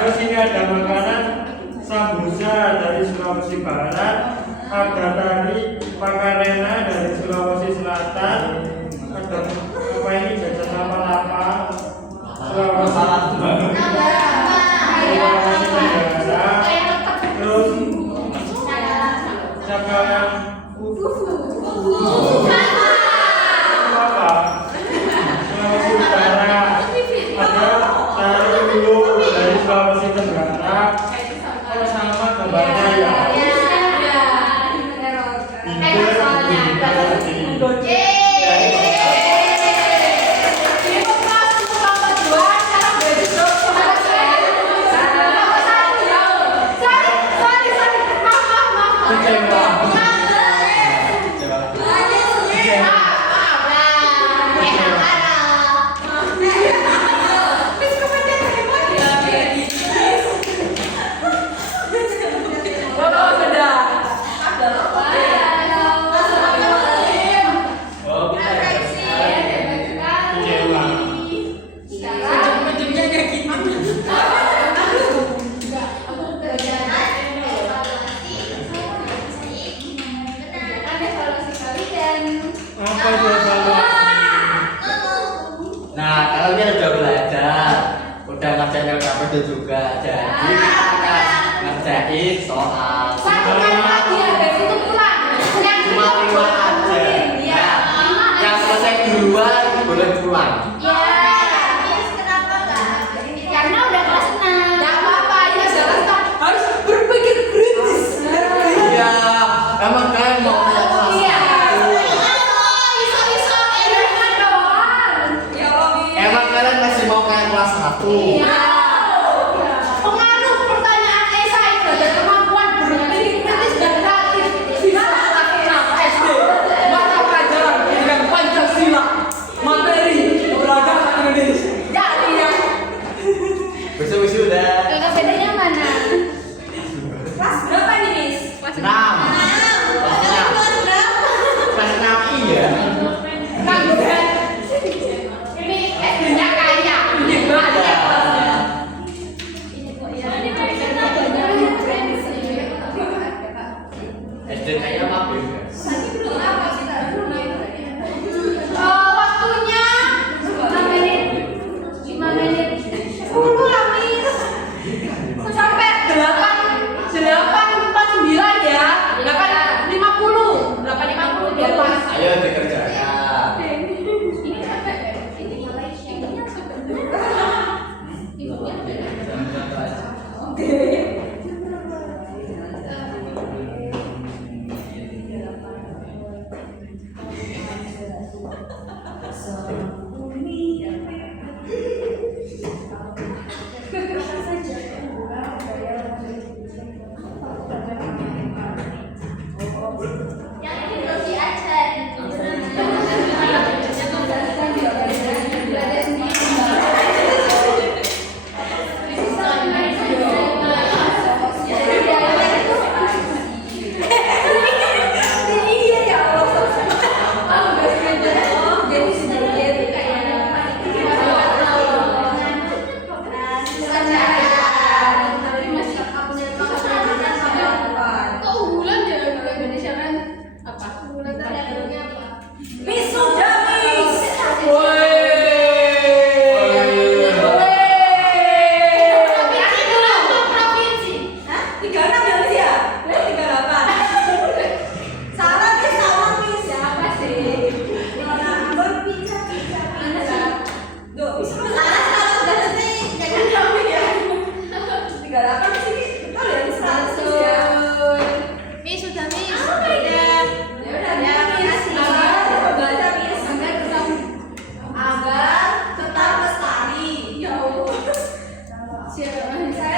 Terus ini ada makanan sambusa dari Sulawesi Barat, ada tari Pakarena dari Sulawesi Selatan, ada apa ini jajan lapa-lapa Sulawesi Tenggara, terus cakaran apa? Sulawesi Utara, ada tari Hulu dari Sulawesi Tenggara. Oh, sama gambarnya ya. Nah, kalau dia udah belajar, udah ngerjain LKPD juga, jadi kita akan ngerjain soal Satu kali lagi habis itu pulang. Yang cuma 5 aja. Iya. Nah, yang selesai duluan boleh pulang. Karena udah kelas 6. Enggak apa-apa, ya jangan harus berpikir kritis. Iya, emang kalian mau punya kelas Iya. satu? Emang kalian masih mau kayak kelas 1? Pengaruh pertanyaan esai terhadap kemampuan berpikir kritis dan kreatif bisa dilakukan SD. Mata pelajaran pendidikan Pancasila, materi keberagaman Indonesia. Jadi ya. Wisuda. Kakak bedanya mana? Kelas berapa nih, Miss? 6. Kelas 6 iya. Kamu kan ini SD-nya kaya, ini banyak kelasnya. SD kayaknya apa ya? Waktunya 5 menit. 5 menit. 10 lah, Miss. Sampai 8:49 ya. 8:50. 8:50 biar pas. Ayo dikerjakan. Yang ini belum diajarin. Keunggulan ya kalau Indonesia kan apa? Keunggulan terhadapnya apa? Miss sudah, Miss. Provinsi. 36 ya, Miss ya? 38. Salah, Miss. Salah, Miss. Siapa sih? Duh, Miss, salah, udah sih. Jangan jauh ya. 38 di sini. Betul ya, Miss? 100 ya. Miss sudah Miss. Ya udah, Miss. Agar baca, Miss. Agar tetap lestari. Ya Allah. Siapa?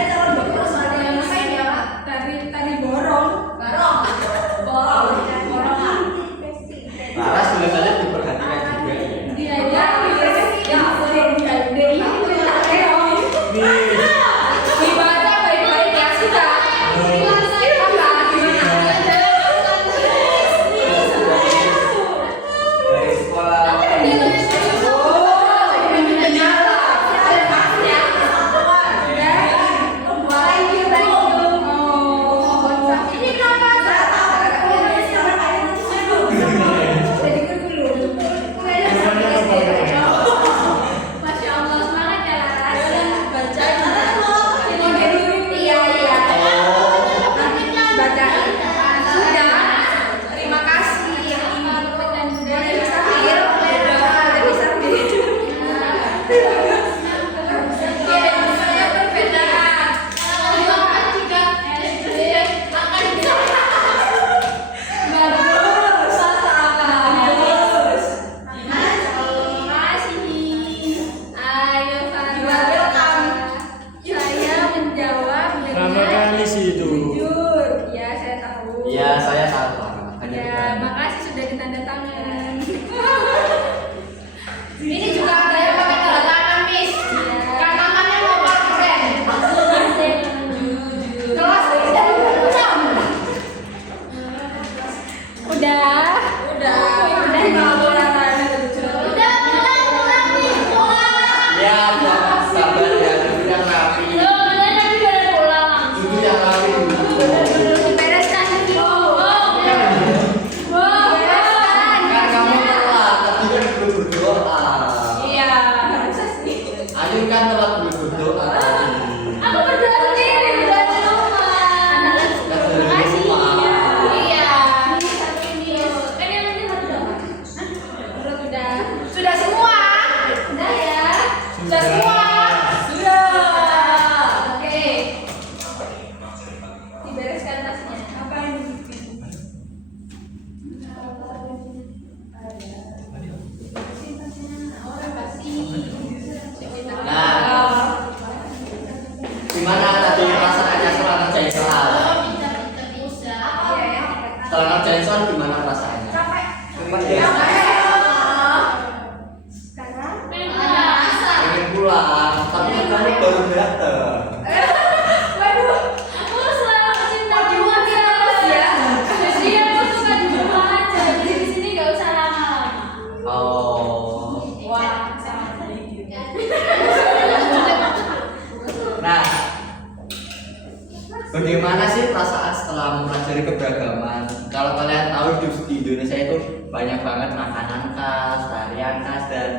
Bagaimana sih perasaan setelah mempelajari keberagaman? Kalau kalian tahu di Indonesia itu banyak banget makanan khas, tarian khas, dan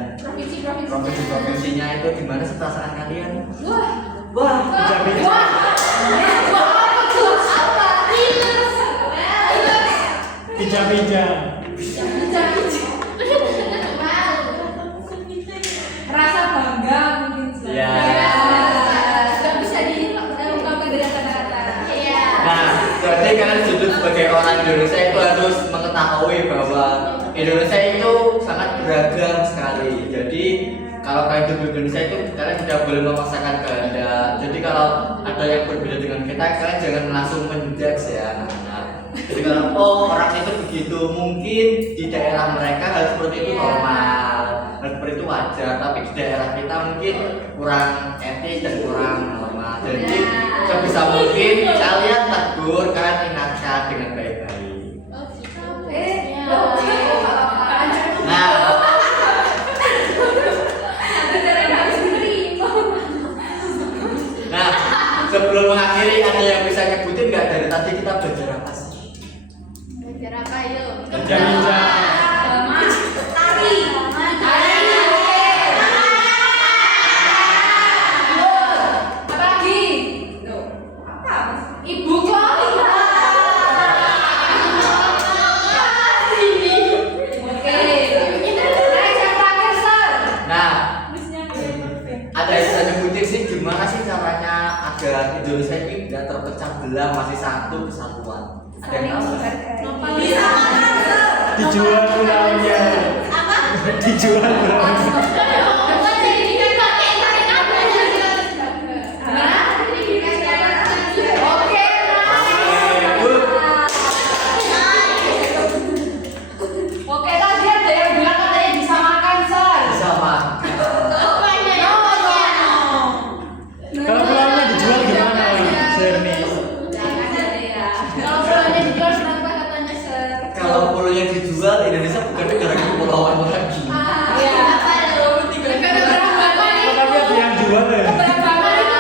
provinsi-provinsinya itu gimana sih perasaan kalian? Wah, Wah, Bisa-bisa. wah, wah, apa tuh? Apa? Pinjam-pinjam. Rasa bangga mungkin sih. Ya. Gak bisa diungkapkan dari kata-kata. Nah, jadi kalian disebut sebagai orang Indonesia itu harus mengetahui bahwa Indonesia itu sangat beragam sekali. Jadi kalau kalian hidup di Indonesia itu kalian tidak boleh memaksakan kehendak. Jadi kalau ada yang berbeda dengan kita, kalian jangan langsung menjudge ya anak-anak. Jadi kalau orang itu begitu, mungkin di daerah mereka hal seperti itu normal, hal seperti itu wajar. Tapi di daerah kita mungkin kurang etis dan kurang normal. Jadi sebisa mungkin kalian tegur, kalian ingatkan dengan baik-baik. Nah, nah sebelum mengakhiri ada yang bisa nyebutin nggak dari tadi kita belajar apa sih? Pinjam-pinjam. Tari. Apa lagi? Apa? Ibu kok? Oke. Next yang terakhir, Sir. Nah, ada yang bisa nyebutin sih gimana sih caranya agar Indonesia ini tidak terpecah belah, masih satu kesatuan? Ada yang tahu nggak? Bisa makan, Sir. Dijual pulaunya. Apa? Dijual pulaunya. Oke. Oke, tadi ada yang bilang katanya bisa makan, Sir. Bisa makan. Kalau pulaunya dijual gimana, Sernis? Kalau pulaunya dijual berapa katanya, Sir? Kalau pulaunya dijual, Indonesia bukan negara kepulauan lagi. Iya. Keberagaman Oh, tapi ada yang jual ya? keberagaman itu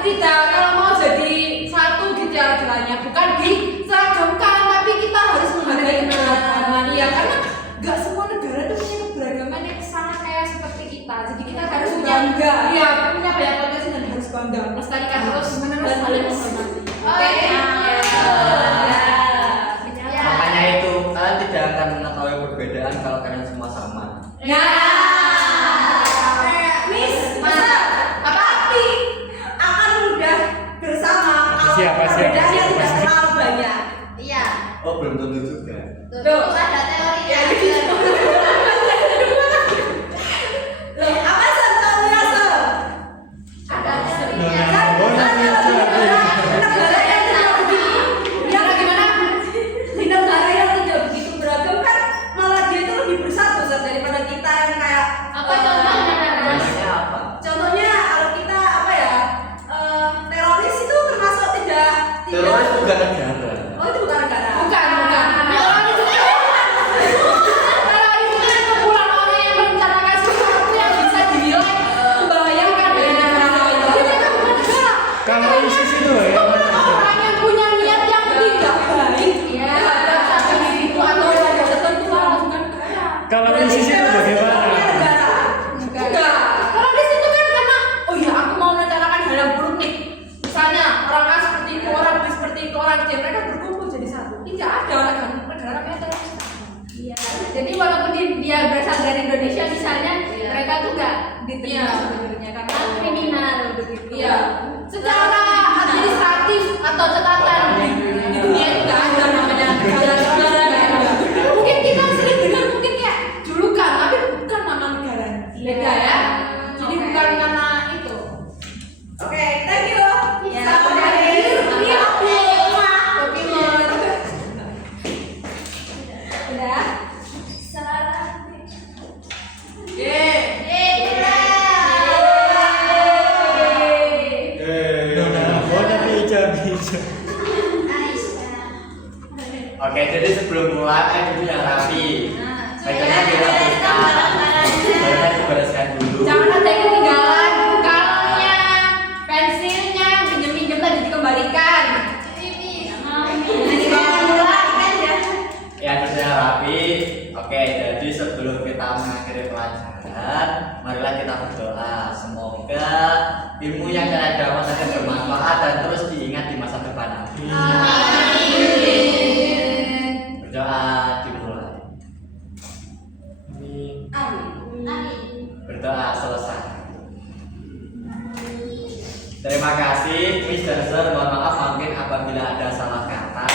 tidak kalau mau jadi satu gitu ya jalannya, bukan diseragamkan, tapi kita harus menghargai keberagaman ya, karena nggak semua negara itu punya keberagaman yang sama kayak seperti kita, jadi kita harus bangga, ya punya banyak potensi dan harus bangga melestarikan terus dan saling menghormati. Oke. Makanya itu kalian tidak akan mengetahui perbedaan kalau kalian semua sama. Ya. Miss, Masa? Apa? tapi akan mudah bersama kalau Siapa? perbedaannya tidak terlalu banyak. Oh, belum tentu juga. Loh, apa Sir? Tahunya, Sir? Nah, oh, tapi itu lagi. Negara yang tidak begitu, Ya gimana? di negara yang tidak begitu beragam kan malah dia itu lebih bersatu, Sir, daripada kita yang kayak Apa contohnya? Namanya apa? contohnya kalau kita apa ya, teroris itu termasuk tidak Teroris bukan negara. Oh, itu bukan negara. Bukan. Kalau itu kan kumpulan orang yang merencanakan sesuatu yang bisa dinilai membahayakan bagi negara lain. Jadi mereka bukan negara. Kalau ISIS itu ya, yang mana? Orang yang punya niat yang tidak baik terhadap satu individu atau lembaga tertentu bukan negara. Kalau ISIS itu bagaimana? Enggak. Kalau di situ kan karena oh ya aku mau merencanakan hal yang buruk nih. Misalnya orang A seperti itu, orang B seperti itu, orang C, mereka berkumpul jadi satu. Tidak ada negara namanya teroris. Iya. Jadi walaupun dia berasal dari Indonesia misalnya, mereka tuh nggak diterima sebenarnya karena kriminal begitu. Iya. Secara administratif atau catatan di dunia itu nggak ada namanya negara. Mungkin kita sering dengar mungkin kayak julukan, tapi bukan nama negara. Beda ya. Jadi bukan karena itu. Oke, thank you. Ya, Selamat udah. hari. Iya. Kopi Mor. Udah. Nah, oh, tapi hijau-hijau. Oke, jadi sebelum mulai itu yang rapi. Baiknya dirapikan. Baiknya dibereskan dulu. Jangan ada yang ketinggalan bukalnya, pensilnya, pinjem-pinjem tadi dikembalikan. berdoa semoga ilmu yang kalian dapat akan bermanfaat dan terus diingat di masa depan. Berdoa dimulai. Berdoa selesai. Terima kasih, Miss dan Sir. Mohon maaf mungkin apabila ada salah kata.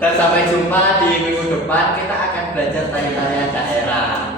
Dan sampai jumpa di minggu depan, kita akan belajar tari-tarian daerah.